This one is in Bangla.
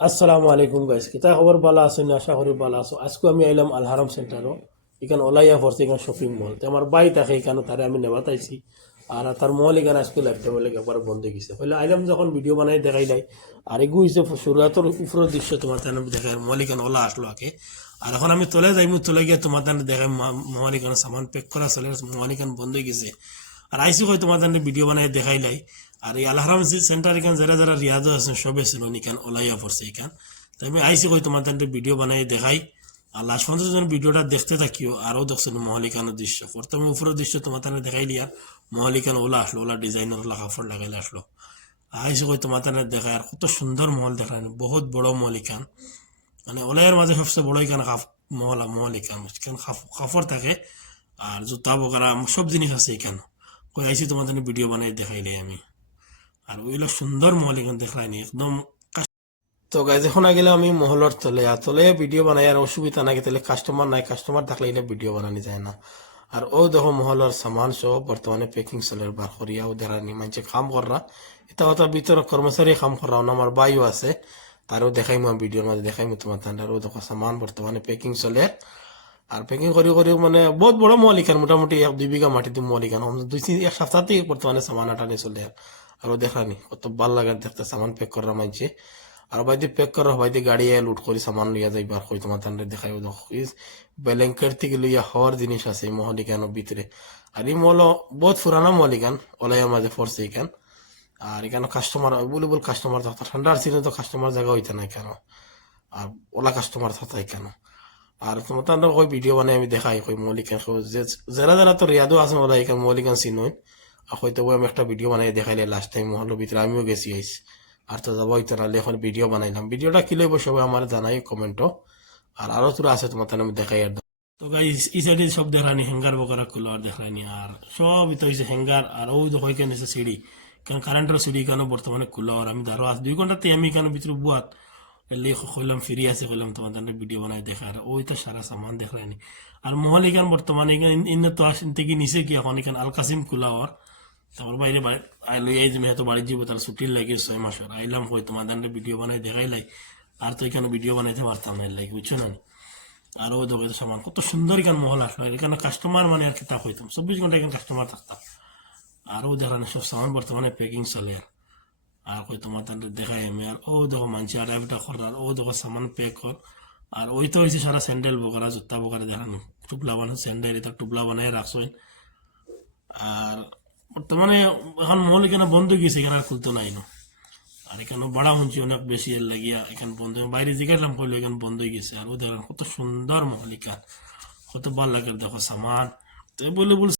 আসসালামু আলাইকুম গাইস, কিতা খবর? ভালো আছেন? আশা করি ভালো আছো। আজকে আমি আইলাম আলহারাম সেন্টারও, এখানে ওলাইয়া পড়ছে, এখানে শপিং মল। তো আমার বাই থাকে এখানে, তারে আমি নেওয়া তাইছি। আর তার মল এখানে আজকে লাগতে বলে একবার বন্ধ গেছে। হলে আইলাম যখন ভিডিও বানাই দেখাই নাই। আর এগু হয়েছে শুরুয়াতের উপরের দৃশ্য, তোমার তার দেখাই মল এখানে ওলা আসলো আগে। আর এখন আমি তলে যাই, তলে গিয়ে তোমার তার দেখাই মল এখানে সামান প্যাক করা চলে, মল এখানে বন্ধ হয়ে গেছে। আর আইসি হয় তোমার তার ভিডিও বানাই দেখাই নাই। আর এই আলহারাম সেন্টার এখানে যারা যারা রিয়াজও আছেন সবে ছিল এখান ওলাইয়া পড়ছে এখান। তো আমি আইসি কই তোমার তাদের ভিডিও বানাই দেখাই। আর লাস্ট পর্যন্ত যখন ভিডিওটা দেখতে থাকিও, আরও দেখছেন মহালিকানোর দৃশ্য। প্রথমে উপরের দৃশ্য তোমার তাদের দেখাই লিয়া মহালিকান ওলা আসলো, ওলা ডিজাইনার ওলা কাপড় লাগাইলে আসলো। আইসি কই তোমার তাদের দেখায়। আর কত সুন্দর মহল দেখায়, বহুত বড় মহালিকান। মানে ওলাইয়ের মাঝে সবচেয়ে বড় এখানে মহালিকান কাপড় থাকে। আর জুতা বগারা সব জিনিস আছে এখানে। কই আইসি তোমার ভিডিও বানাই দেখাইলে আমি। আর ওইগুলো সুন্দর মহলিকান দেখায়নি একদম। তো গাইজ এখন গেলে আমি মহলর তলে, আর তলে ভিডিও বানাই। আর অসুবিধা নাই, তাহলে কাস্টমার নাই, কাস্টমার থাকলে এটা ভিডিও বানানি যায় না। আর ও দেখো মহলর সামান সব বর্তমানে প্যাকিং চলের বার করিয়া ও দেখানি মানছে কাম করা। এটা হয়তো ভিতরে কর্মচারী কাম করা, আমার বাইও আছে, তারও দেখাইমু আমি ভিডিওর মাঝে দেখাইমু তোমার ঠান্ডার। ও দেখো সামান বর্তমানে প্যাকিং চলে। আর প্যাকিং করি করি মানে বহুত বড় মলিকান, মোটামুটি 1-2 বিঘা মাটিতে মলিকান, এক সপ্তাহ থেকে বর্তমানে সামান আটানি চলে। আর ও দেখানি কত ভাল লাগে দেখতে সামান প্যাক করা মানছে। আর বাইদি প্যাক করা বাইদি গাড়ি লুট করি সামান লইয়া যাইবার কই তোমার তান্ডে দেখাই ব্যালেঙ্কের থেকে লইয়া হওয়ার জিনিস আছে এই মহলিকানের ভিতরে। আর এই মল বহুত পুরানা মহলিকান, ওলাইয়ার মাঝে পড়ছে এখান। আর এখানে কাস্টমার বল কাস্টমার থাকতো, ঠান্ডার সিজনে তো কাস্টমার জায়গা হইতে না কেন। আর ওলা কাস্টমার থাকতো কেন। আর তোমার তান্ডে কই ভিডিও বানাই আমি দেখাই কই মহলিকান যারা যারা তো রিয়াদও আছে ওলা এখানে মহলিকান চিনই। আর হয়তো আমি একটা ভিডিও বানাই দেখাইলে লাস্ট টাইম মহলের ভিতরে আমিও গেছি আইস। আর তো যাবো হইতো নাহলে এখন ভিডিও বানাইলাম। ভিডিওটা কি লইব সবাই আমার জানাই কমেন্টও। আর আরো তোরা আছে তোমার তাহলে আমি দেখাই। আর তো গাইস এই সাইডে সব দেখানি হ্যাঙ্গার বকারা খুলো আর দেখানি। আর সব এটা হয়েছে হ্যাঙ্গার। আর ওই দেখো এখানে এসে সিঁড়ি, কারণ কারেন্টের সিঁড়ি কেন বর্তমানে খুলো। আর আমি ধরো আজ 2 ঘন্টাতে আমি কেন ভিতরে বুয়াত এলে কইলাম ফিরি আছে, কইলাম তোমার তাহলে ভিডিও বানাই দেখা। আর ওই তো সারা সামান দেখানি। আর মহল এখান বর্তমানে এখানে ইন্ন তো আসেন থেকে নিচে কি এখন এখানে আল কাসিম খোলা। আর তারপর বাইরে লই এই যে মেয়ে বাড়ি যাব, তার ছুটির লাগে 6 মাসের আইলাম কই তোমার ভিডিও বানাই দেখাইলাই। আর তো এখানে ভিডিও বানাইতে পারতাম না লাগে, বুঝছো না। আরো দেখো সামান কত সুন্দর এখানে মহল আসলো। এখানে কাস্টমার মানে আর কি তা হইতাম 24 ঘন্টা এখানে কাস্টমার থাকতাম। আরো দেখানো সব সামান বর্তমানে প্যাকিং চলে। আর কই তোমার তাদের দেখাই আমি। আর ও দেখো মানছি আর একটা করার, ও দেখো সামান প্যাক কর। আর ওই তো হয়েছে সারা স্যান্ডেল বকরা জুতা বকরা দেখানো, টুপলা বানানো স্যান্ডেল, এটা টুপলা বানাই রাখছো। আর বর্তমানে এখন মহল এখানে বন্ধ গেছে, এখানে আর খুলতো নাই না। আর এখানে ভাড়া শুনছি অনেক বেশি এর লাগিয়া এখানে বন্ধ, বাইরে জিজ্ঞাসলাম করলো এখানে বন্ধ হয়ে গেছে। আর ও দেখেন কত সুন্দর মহল এখান, কত ভালো লাগে দেখো সামান। তো বলে